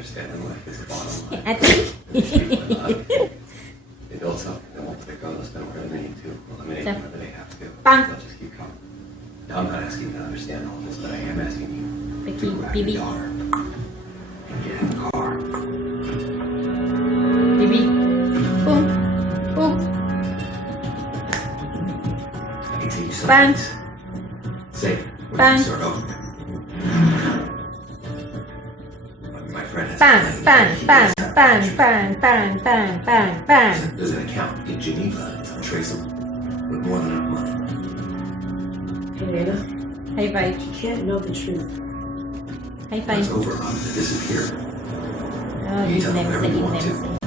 understand in life is the bottom line. I think. They build something, they won't let go, they'll spend whatever they need to, eliminate Yeah. whatever they have to. Bang. They'll just keep coming. Now, I'm not asking you to understand all this, but I am asking you Becky, to grab Bibi. your daughter and get in the car. Baby. Boom. Boom. I can take you Bang. someplace safe. We Bang. can start over. My friend has Bang, a plan. bang, He bang, does have bang, information. bang, bang, bang, bang, bang. There's an account in Geneva. It's untraceable. With more than enough money. Hey, Lena, High five. you can't know the truth. High It's five. over, Mom. It disappeared. Oh, You you've tell never whatever said, you you've want never to. said.